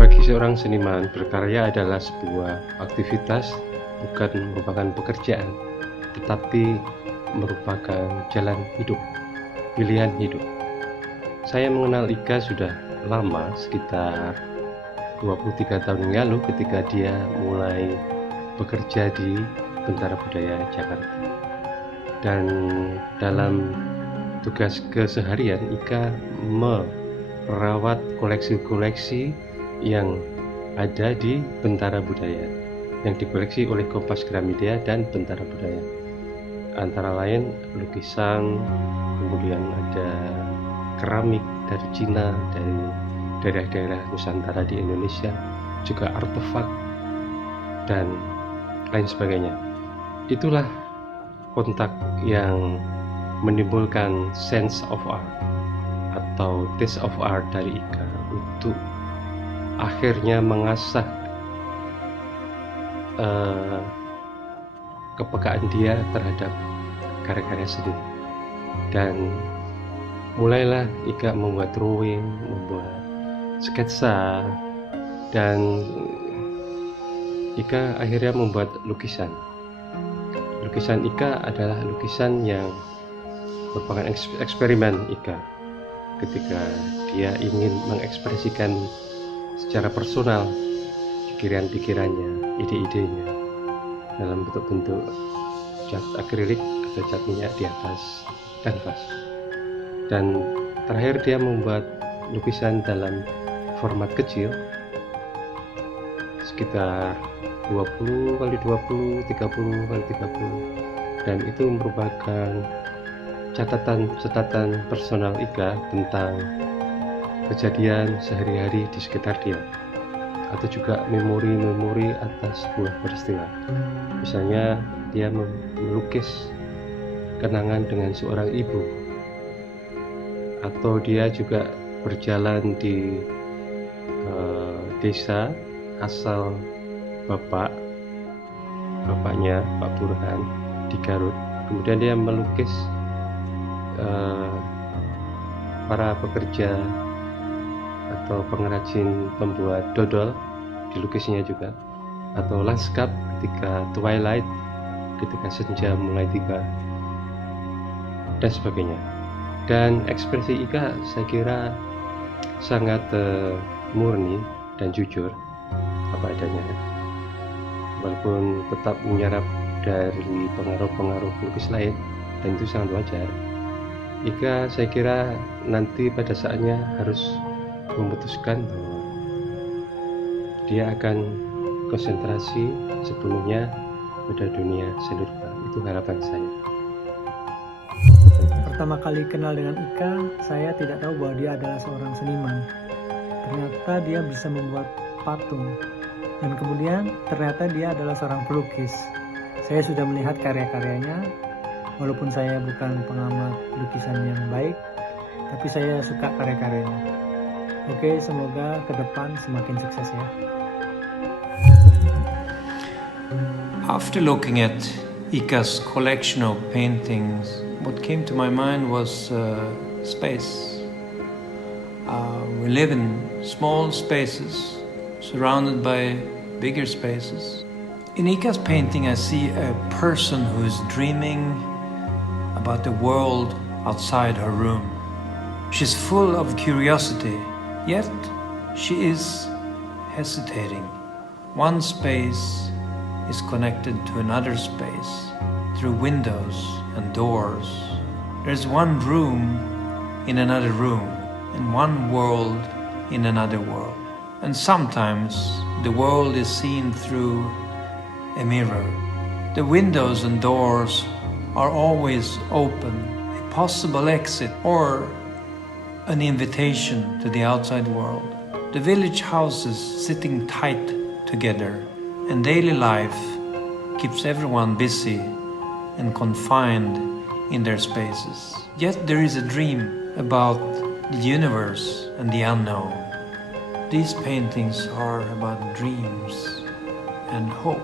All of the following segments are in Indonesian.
Bagi seorang seniman, berkarya adalah sebuah aktivitas, bukan merupakan pekerjaan, tetapi merupakan jalan hidup, pilihan hidup. Saya mengenal Ika sudah lama, sekitar 23 tahun yang lalu ketika dia mulai bekerja di Bentara Budaya Jakarta. Dan dalam tugas keseharian, Ika merawat koleksi-koleksi yang ada di Bentara Budaya yang dikoleksi oleh Kompas Gramedia dan Bentara Budaya, antara lain lukisan, kemudian ada keramik dari Cina, dari daerah-daerah Nusantara di Indonesia, juga artefak dan lain sebagainya. Itulah kontak yang menimbulkan sense of art atau taste of art dari Ika untuk akhirnya mengasah kepekaan dia terhadap karya-karya seni. Dan mulailah Ika membuat drawing, membuat sketsa, dan Ika akhirnya membuat lukisan. Lukisan Ika adalah lukisan yang merupakan eksperimen Ika ketika dia ingin mengekspresikan secara personal pikiran-pikirannya, ide-idenya dalam bentuk-bentuk cat akrilik atau cat minyak di atas kanvas. Dan terakhir dia membuat lukisan dalam format kecil sekitar 20 x 20, 30 x 30, dan itu merupakan catatan personal Ika tentang kejadian sehari-hari di sekitar dia, atau juga memori-memori atas sebuah peristiwa. Misalnya dia melukis kenangan dengan seorang ibu, atau dia juga berjalan di desa asal bapaknya Pak Burhan di Garut. Kemudian dia melukis para pekerja atau pengrajin pembuat dodol, dilukisnya juga, atau lanskap ketika twilight, ketika senja mulai tiba, dan sebagainya. Dan ekspresi Ika saya kira sangat murni dan jujur apa adanya, walaupun tetap menyerap dari pengaruh-pengaruh pelukis lain, dan itu sangat wajar. Ika saya kira nanti pada saatnya harus memutuskan bahwa dia akan konsentrasi sepenuhnya pada dunia seni rupa. Itu harapan saya. Pertama kali kenal dengan Ika, saya tidak tahu bahwa dia adalah seorang seniman. Ternyata dia bisa membuat patung, dan kemudian ternyata dia adalah seorang pelukis. Saya sudah melihat karya-karyanya, walaupun saya bukan pengamat lukisan yang baik, tapi saya suka karya-karyanya. Oke, semoga ke depan semakin sukses ya. After looking at Ika's collection of paintings, what came to my mind was space. We live in small spaces, surrounded by bigger spaces. In Ika's painting, I see a person who is dreaming about the world outside her room. She's full of curiosity, yet she is hesitating. One space is connected to another space through windows and doors. There's one room in another room, and one world in another world. And sometimes the world is seen through a mirror. The windows and doors are always open, a possible exit or an invitation to the outside world. The village houses sitting tight together, and daily life keeps everyone busy and confined in their spaces. Yet there is a dream about the universe and the unknown. These paintings are about dreams and hope.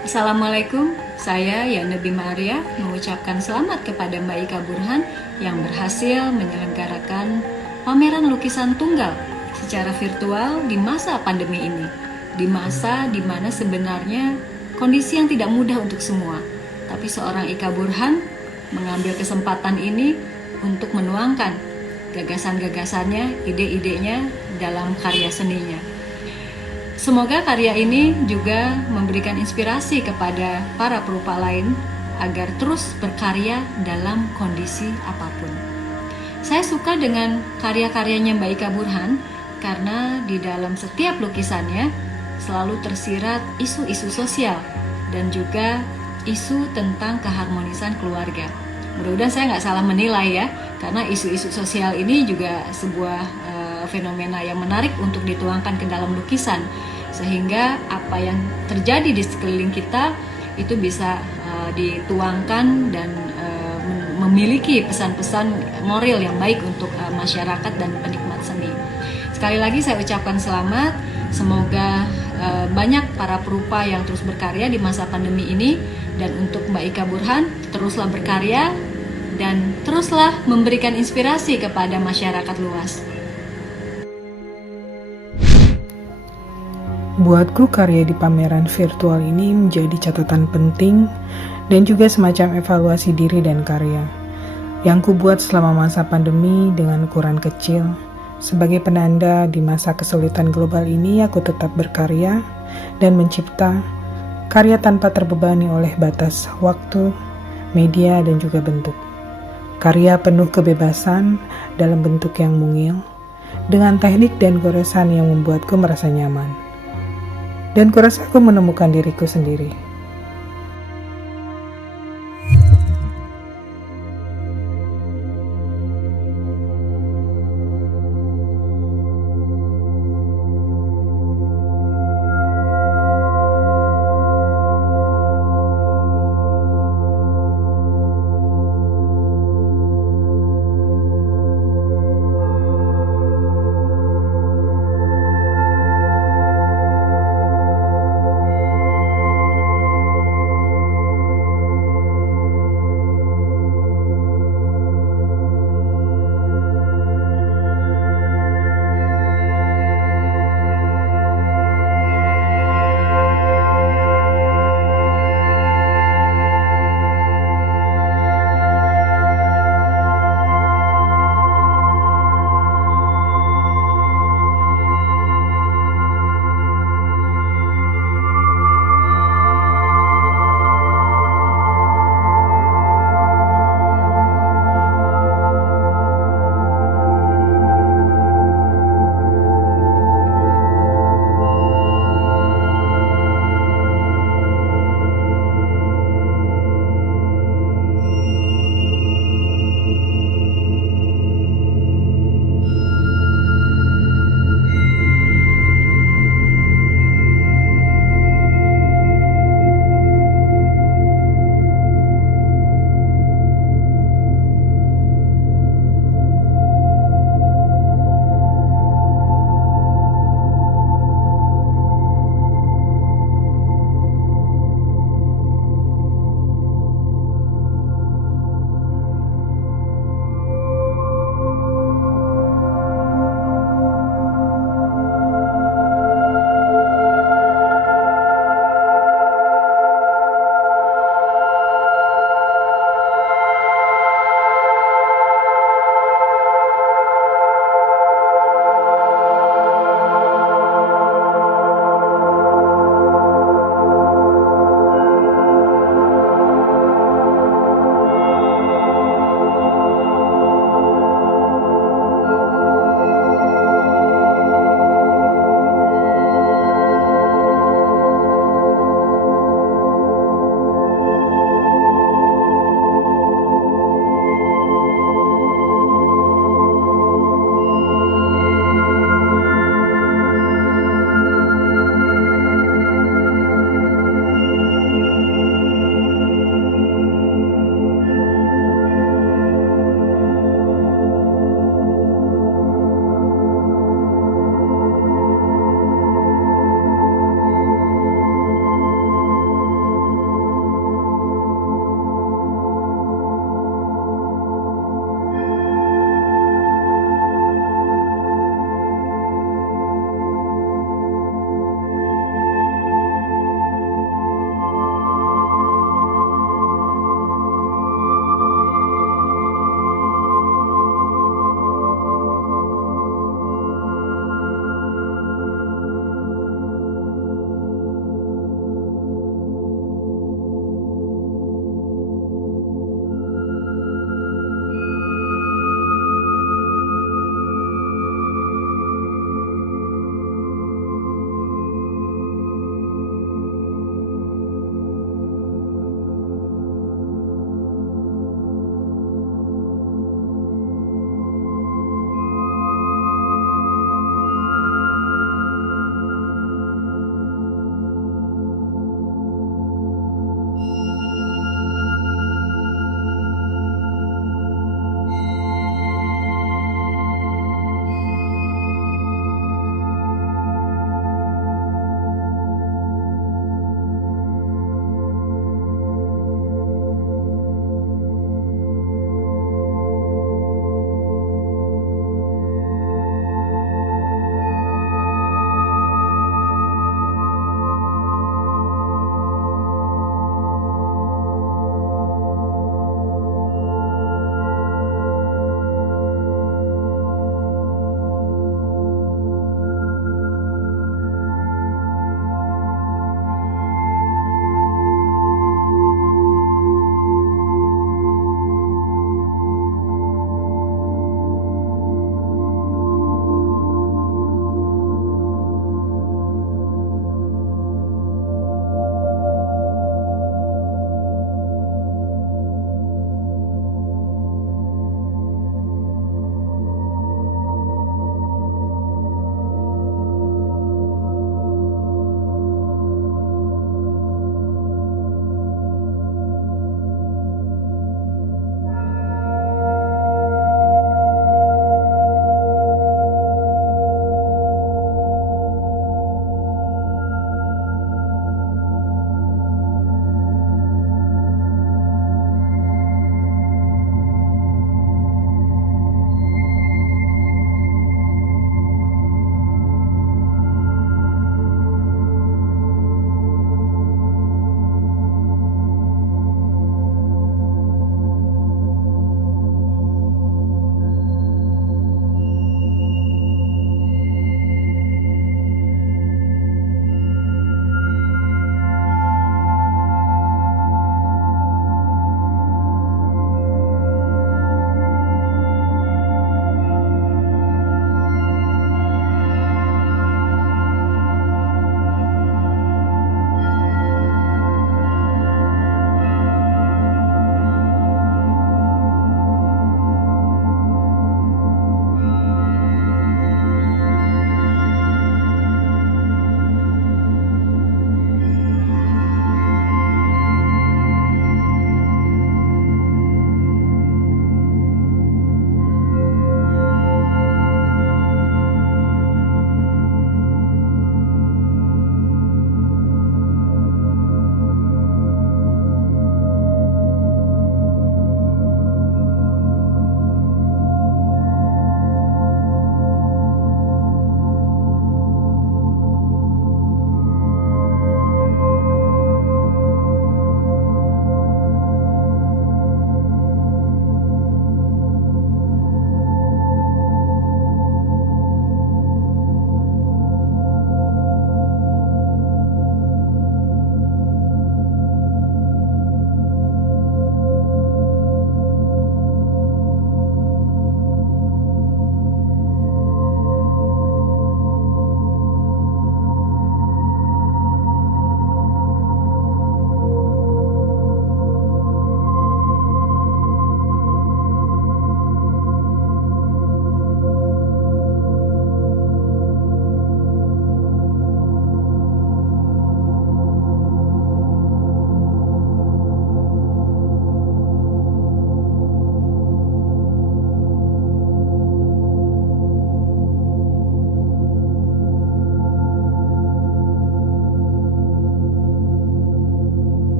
Assalamualaikum, saya Yana Bimaria mengucapkan selamat kepada Mbak Ika Burhan yang berhasil menyelenggarakan pameran lukisan tunggal secara virtual di masa pandemi ini, di masa di mana sebenarnya kondisi yang tidak mudah untuk semua. Tapi seorang Ika Burhan mengambil kesempatan ini untuk menuangkan gagasan-gagasannya, ide-idenya dalam karya seninya. Semoga karya ini juga memberikan inspirasi kepada para perupa lain agar terus berkarya dalam kondisi apapun. Saya suka dengan karya-karyanya Mbak Ika Burhan karena di dalam setiap lukisannya selalu tersirat isu-isu sosial dan juga isu tentang keharmonisan keluarga. Mudah-mudahan saya nggak salah menilai ya, karena isu-isu sosial ini juga sebuah fenomena yang menarik untuk dituangkan ke dalam lukisan, sehingga apa yang terjadi di sekeliling kita itu bisa dituangkan dan memiliki pesan-pesan moral yang baik untuk masyarakat dan penikmat seni. Sekali lagi saya ucapkan selamat, semoga banyak para perupa yang terus berkarya di masa pandemi ini, dan untuk Mbak Ika Burhan teruslah berkarya dan teruslah memberikan inspirasi kepada masyarakat luas. Buatku, karya di pameran virtual ini menjadi catatan penting dan juga semacam evaluasi diri dan karya yang kubuat selama masa pandemi dengan ukuran kecil. Sebagai penanda di masa kesulitan global ini, aku tetap berkarya dan mencipta karya tanpa terbebani oleh batas waktu, media, dan juga bentuk. Karya penuh kebebasan dalam bentuk yang mungil, dengan teknik dan goresan yang membuatku merasa nyaman. Dan kurasa aku menemukan diriku sendiri.